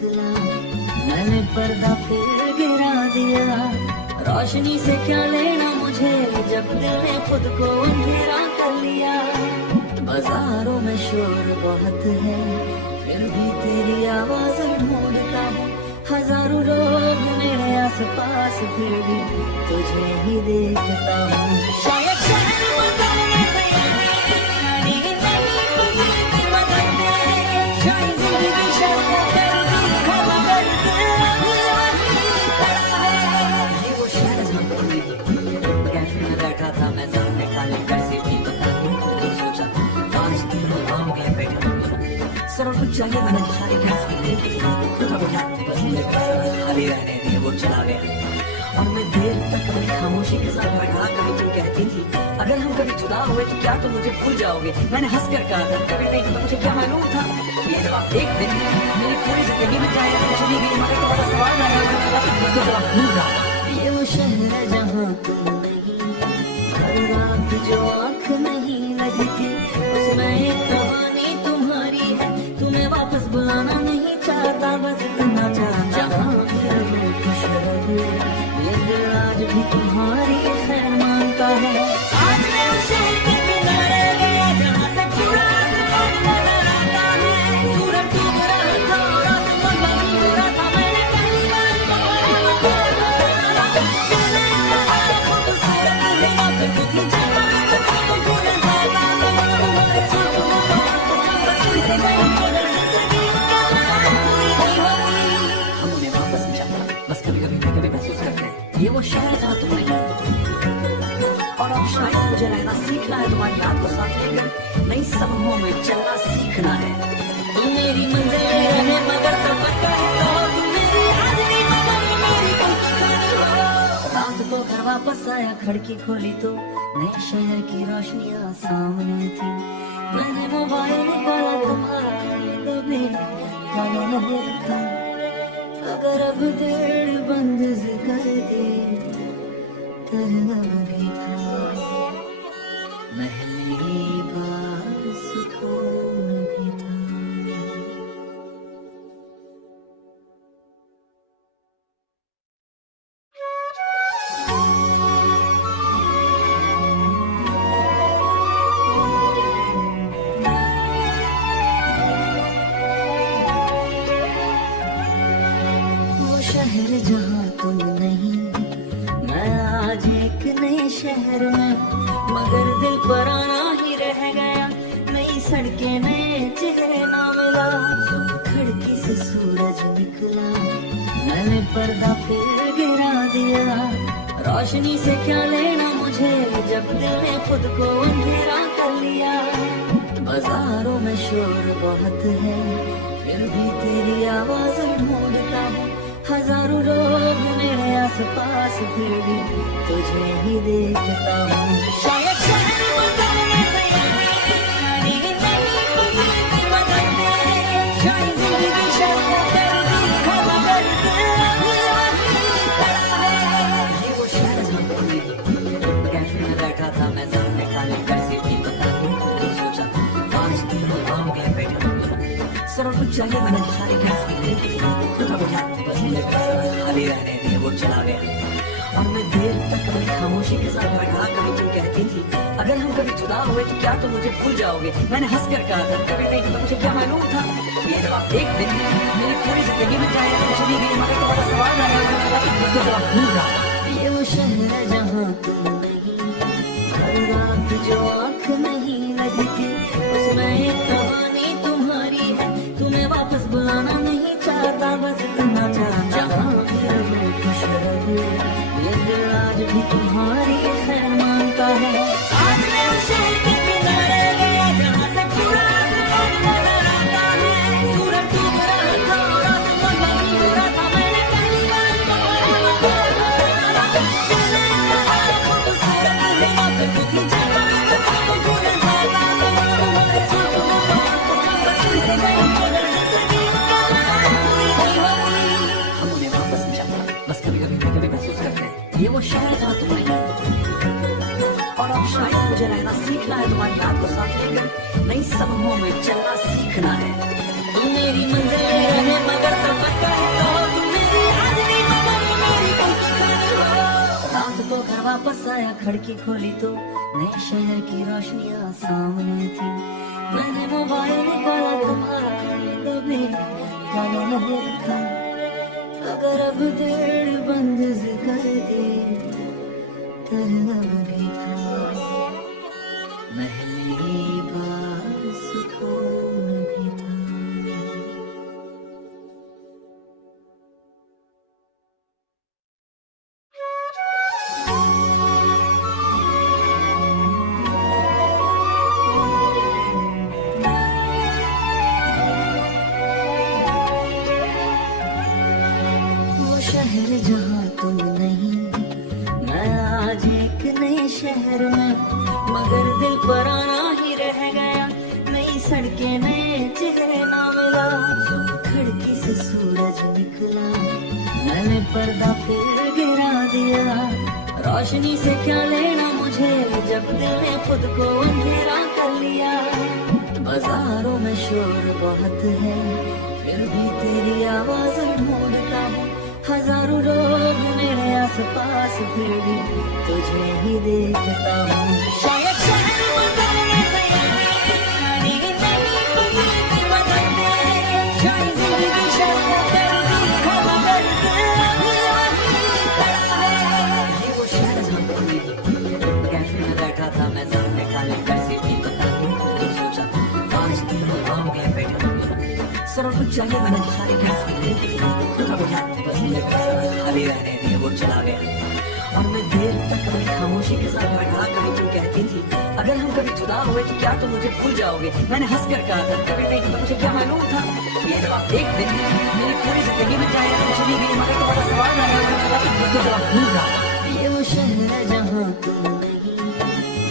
निकला, मैंने पर्दा फिर गिरा दिया। रोशनी से क्या लेना मुझे, जब दिल ने खुद को अंधेरा कर लिया। बाजारों में शोर बहुत है, फिर भी तेरी आवाज ढूंढता हूँ। हजारों लोग मेरे आस पास, फिर भी तुझे ही देखता हूँ। शायद शहर बदलने से यानी नहीं मुझे बदल गए। शायद जिंदगी शर्त कर दी है, मगर दिल अभी वहीं खड़ा है। ये वो शहर जहाँ तुम नहीं, कैफे में बैठा था मैं, सामने खाली कैसे भी बता के सोचा आज तुम आओगे बैठे। सर कुछ चाहिए मैंने सारी कैसे खाली रहने दिए, वो चला गया। और मैं देर तक कभी खामोशी के साथ बैठा, कभी तुम कहती थी अगर हम कभी जुदा हुए तो क्या तुम मुझे भूल जाओगे। मैंने हंस कर कहा था कभी नहीं, तो मुझे क्या मालूम था ये जवाब एक दिन मेरी पूरी जिंदगी में चाहे चली गई, मगर तुम्हारा सवाल आया उसको जवाब भूल रहा। ये वो शहर है जहाँ तुम नहीं, हर रात जो आँख नहीं लगी थी, उसमें एक कहानी तुम्हारी है। तुम्हें वापस बुलाना नहीं चाहता, बस इतना चाहता मैं खुश रहूं। ये दिल आज भी तुम्हारी खैर मांगता है। आज मैं उस शहर के किनारे गया जहाँ से पूरा आसमान नजर आता है। सूरज डूब रहा था और आसमान डूब रहा था, मैंने पहली बार ये वो शहर जहाँ तुम नहीं, और अब शायद मुझे रहना सीखना है तुम्हारी याद को साथ लेकर, नई सपनों में चलना सीखना है। तुम मेरी मंजिल रहे मगर सफर का हिस्सा हो, तुम मेरी हाजिरी मगर मेरी कहानी हो। रात को घर वापस आया, खिड़की खोली तो नए शहर की रोशनियां सामने थी। मैंने मोबाइल निकाला, तुम्हारा कभी काला नहीं था। अगर अब दिल बंद कर दे तरह भी था, पहली बार सुकून भी था। शहर जहाँ तुम नहीं, मैं आज एक नए शहर में, मगर दिल पुराना ही रह गया। नई सड़कें नए चेहरे ना मिला, खिड़की से सूरज निकला, मैंने पर्दा फिर गिरा दिया। रोशनी से क्या लेना मुझे, जब दिल ने खुद को अंधेरा कर लिया। बाजारों में शोर बहुत है, फिर भी तेरी आवाज ढूंढता हूँ। हजारों लोग मेरे आस पास, फिर भी तुझे ही देखता हूँ। शायद शहर बदलने से यानी नहीं मुझे बदल गए। शायद जिंदगी शर्त कर दी है, मगर दिल अभी वहीं खड़ा है। ये वो शहर जहाँ तुम नहीं, कैफे में बैठा था मैं, सामने खाली कैसे भी बता के सोचा आज तुम आओगे बैठे। सर कुछ चाहिए मैंने सारी कैसे खाली रहने दिए, वो चला गया। और मैं देर तक कभी खामोशी के साथ बैठा, कभी तुम कहती थी अगर हम कभी जुदा हुए तो क्या तुम मुझे भूल जाओगे। मैंने हंस कर कहा था कभी नहीं, तो मुझे क्या मालूम था ये जवाब एक दिन मेरी पूरी जिंदगी में चाहे चली गई, मगर तुम्हारा सवाल आया उसको जवाब भूल रहा। ये वो शहर है जहाँ तुम नहीं, हर रात जो आँख नहीं लगी थी, उसमें एक कहानी तुम्हारी है। तुम्हें वापस बुलाना नहीं चाहता, बस इतना चाहता मैं खुश रहूं। ये दिल आज भी तुम्हारी खैर मांगता है। आज मैं उस शहर के किनारे गया जहाँ से पूरा आसमान नजर आता है। सूरज डूब रहा था और आसमान डूब रहा था, मैंने पहली बार ये वो शहर जहाँ तुम नहीं, और अब शायद मुझे रहना सीखना है तुम्हारी याद को साथ लेकर, नई सपनों में चलना सीखना है। तुम मेरी मंजिल रहे मगर सफर वापस आया, खिड़की खोली तो नए शहर की रोशनियां सामने थी। मैंने मोबाइल निकाला, तुम्हारा भी गाना नहीं था। अगर अब दिल बंद कर दे तरह भी था। पहली बार सुकून भी था। वो शहर जहाँ तुम नहीं, मैं आज एक नए शहर में, मगर दिल पुराना ही रह गया। नई सड़कें नए चेहरे ना मिला। खिड़की से सूरज निकला, मैंने पर्दा फिर गिरा दिया। रोशनी से क्या लेना मुझे, जब दिल ने खुद को अंधेरा कर लिया। बाजारों में शोर बहुत है, फिर भी तेरी आवाज ढूंढता हूँ। हजारों लोग मेरे आसपास, फिर भी तुझे ही देखता हूँ। शायद शहर बदलने से यानी नहीं बदलते, शायद जिंदगी शर्त करती है, मगर दिल अभी वही खड़ा है। ये वो शहर जहाँ तुम नहीं, कैफे में बैठा था मैं, सामने काले पैसे भी बता के सोचा 5 दिन हो गए बैठे। सर कुछ चाहिए, मैंने सारे पैसे खाली रहने दिए, वो चला गया। और मैं देर तक कभी खामोशी के साथ बैठा, कभी तुम कहती थी अगर हम कभी जुदा हुए तो क्या तुम मुझे भूल जाओगे। मैंने हंस कर कहा था कभी नहीं, तो मुझे क्या मालूम था ये जवाब एक दिन मेरी पूरी जिंदगी में चाहे तो चली गई, मगर तुम्हारा सवाल आया उसको जवाब भूल रहा। ये वो शहर है जहाँ तुम नहीं,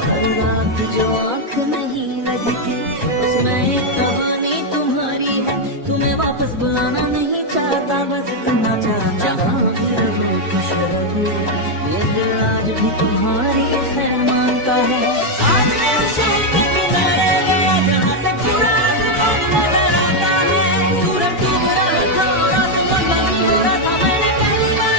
हर रात जो आँख नहीं लगती, उसमें एक कहानी तुम्हारी है। तुम्हें वापस बुलाना नहीं चाहता, बस इतना चाहता जहाँ भी रहो खुश रहो। ये दिल आज भी तुम्हारी खैर मांगता है। आज मैं उस शहर के किनारे गया, जहाँ से पूरा आसमान नजर आता है। सूरज डूब रहा था और आसमान बंद हो रहा था। मैंने पहली बार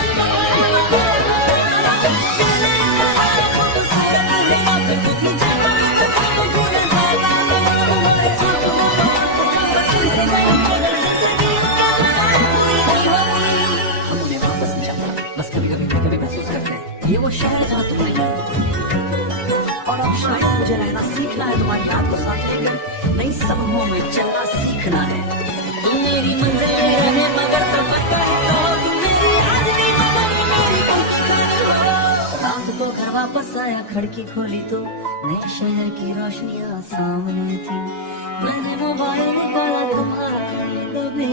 बस कभी कभी महसूस करते हैं ये वो शहर जहाँ तुम नहीं। और अब शायद मुझे रहना सीखना है, तुम्हारी याद को साथ लेकर नई सपनों में चलना सीखना है। तुम मेरी मंजिल रहे, मगर सफर का हिस्सा हो। तुम मेरी आदमी, मगर मेरी गलती कहानी हो। रात को घर वापस आया, खिड़की खोली तो नए शहर की रोशनियां सामने थी। मैंने मोबाइल निकाला, तुम्हारा भी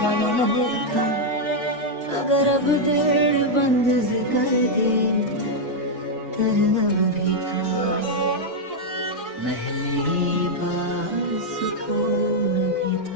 गाना नहीं था। अगर अब दिल बंद कर दे तरह भी था। पहली बार सुकून भी था।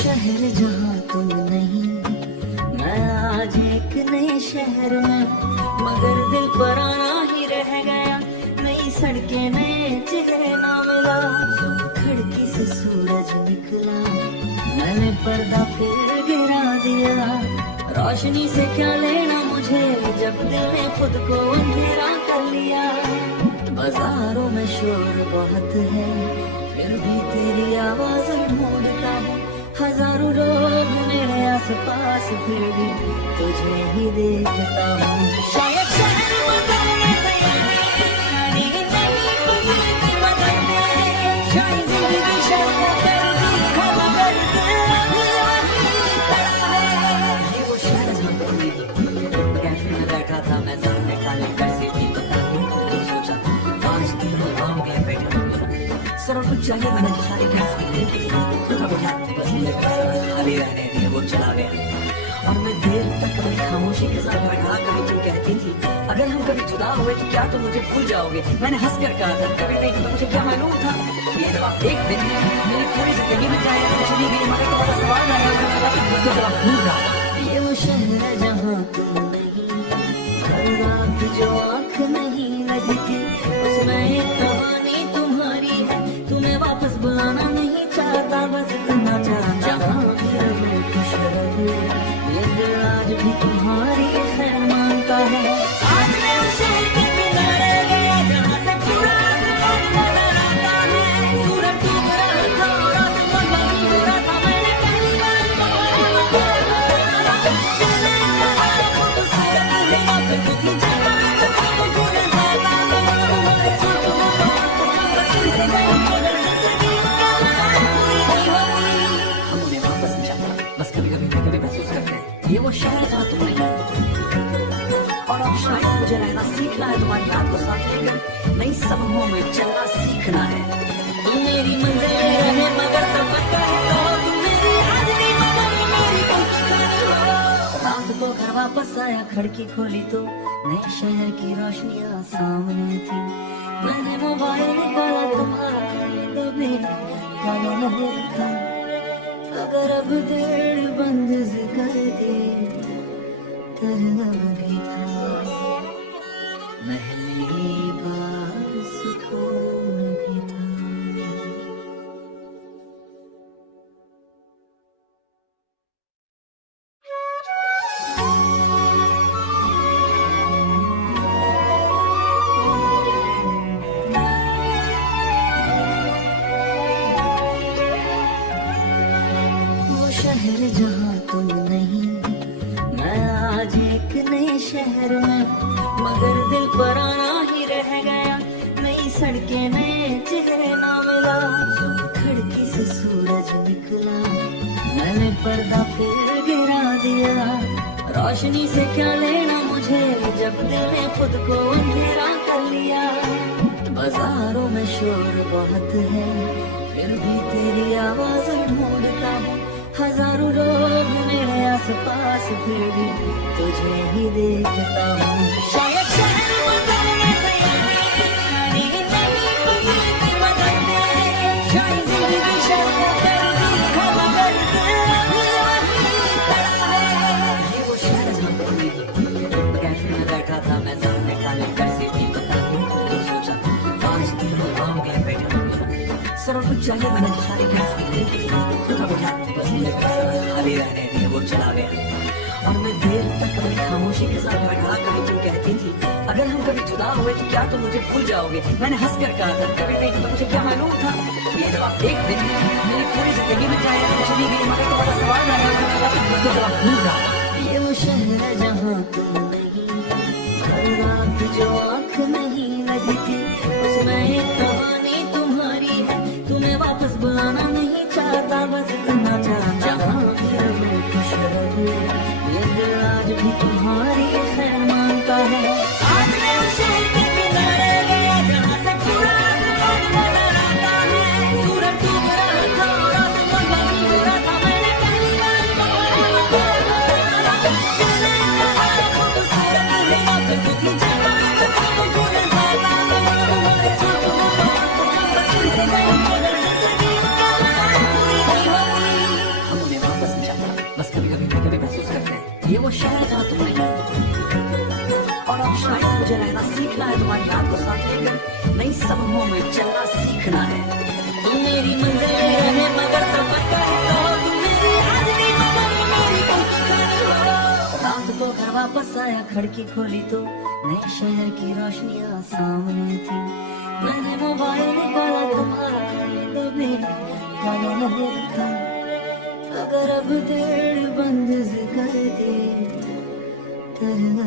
शहर जहाँ तुम नहीं, मैं आज एक नए शहर में, मगर दिल पुराना ही रह गया। नई सड़कें नए चेहरे ना मिला। खिड़की से सूरज निकला, मैंने पर्दा फिर गिरा दिया। रोशनी से क्या लेना मुझे, जब दिल ने खुद को अंधेरा कर लिया। बाजारों में शोर बहुत है, फिर भी तेरी आवाज ढूंढता हूँ। हजारों लोग मेरे आसपास, फिर भी तुझे ही देखता हूँ। शायद शहर बदलने से यानी नहीं बदलते, शायद जिंदगी शर्त करती है, मगर दिल अभी वही खड़ा है। ये वो शहर जहाँ तुम नहीं, कैफे में बैठा था मैं, सामने काले पैसे भी बता के सोचा 5 दिन हो गए बैठे। सर कुछ चाहिए, मैंने सारे पैसे खाली रहने दिए, वो चला गया। और मैं देर तक कभी खामोशी के साथ बैठा, कभी तुम कहती थी अगर हम कभी जुदा हुए तो क्या तुम मुझे भूल जाओगे। मैंने हंस कर कहा था कभी नहीं, तो मुझे क्या मालूम था ये जवाब एक दिन मेरी पूरी जिंदगी में चाहे तो चली गई, मगर तुम्हारा सवाल आया उसको जवाब भूल रहा। ये वो शहर जहाँ तुम नहीं, हर रात जो आँख नहीं लगती, उसमें एक कहानी तुम्हारी है। तुम्हें वापस बुलाना नहीं चाहता, बस इतना चाहता जहाँ भी रहो खुश रहो। ये दिल आज भी तुम्हारी खैर मानता है। आज मैं उस शहर के किनारे गया जहाँ से पूरा आसमान नजर आता है। सूरज डूब रहा था और आसमान बंद हो रहा था। मैंने पहली बार बस कभी कभी मैं कभी महसूस करते हैं ये वो शहर जहाँ तुम नहीं। और अब शायद मुझे रहना सीखना है, तुम्हारी याद को साथ लेकर नई सपनों में चलना सीखना है। तुम मेरी मंजिल रहे मगर सफर का हिस्सा हो। तुम मेरी हाजरी मगर मेरी कहानी हो। रात को घर वापस आया, खिड़की खोली तो नए शहर की रोशनियां सामने थी। मैंने मोबाइल निकाला, तुम्हारा तभी काला नहीं था। अगर अब दिल बंद कर दे करना भी था। पहली बार सुकून भी था। शहर जहाँ तुम नहीं, मैं आज एक नए शहर में, मगर दिल पर आना ही रह गया। नई सड़कें नए चेहरे ना मिला। खिड़की से सूरज निकला, मैंने पर्दा फिर गिरा दिया। रोशनी से क्या लेना मुझे जब दिल ने खुद को अंधेरा कर लिया। बाजारों में शोर बहुत है, फिर भी तेरी आवाज ढूंढता हूँ। हजारों लोग मेरे आस पास, फिर भी तुझे ही देखता हूँ। शायद शहर बदलने से यानी नहीं बदलती बदलते। शायद जिंदगी शर्त कर दी है मगर दिल अभी वही खड़ा है। ये वो शहर जहाँ तुम नहीं। कैफे में बैठा था मैं, सामने काले पैसे थी बताने को सोचा। आज दिन हो गए बैठे सर कुछ चाहिए, मैंने सारे पैसे खाली रहने दिए, वो चला गया। और मैं देर तक कभी खामोशी के साथ बैठा। कभी तुम कहती थी अगर हम कभी जुदा हुए तो क्या तुम मुझे भूल जाओगे। मैंने हंस कर कहा था कभी नहीं, तो मुझे क्या मालूम था ये जवाब एक दिन मेरी पूरी जिंदगी में चाहे चली गई, मगर तुम्हारा सवाल आया उसको जवाब भूल रहा। ये वो शहर जहाँ तुम नहीं, हर रात जो आँख नहीं लगती, उसमें एक कहानी तुम्हारी है। तुम्हें वापस बुलाना नहीं चाहता, बस इतना चाहता जहाँ भी रहो खुश रहो। ये दिल आज भी तुम्हारी खैर मानता है। आज मैं उस शहर के किनारे गया जहाँ से पूरा आसमान नजर आता है। सूरज डूब रहा था और आसमान बंद हो रहा था। मैंने पहली बार बस कभी कभी मैं कभी महसूस करते हैं ये वो शहर जहाँ तुम नहीं। और अब शायद मुझे रहना सीखना है, तुम्हारी याद को साथ लेकर नई सपनों में चलना सीखना है। तुम मेरी मंजिल रहे मगर सफर का हिस्सा हो। तुम मेरी हाजरी मगर मेरी कहानी हो। रात को घर वापस आया, खिड़की खोली तो नए शहर की रोशनियां सामने थी। मैंने मोबाइल निकाला, तुम्हारा तभी काला नहीं था। अगर अब दिल बंद कर दे करना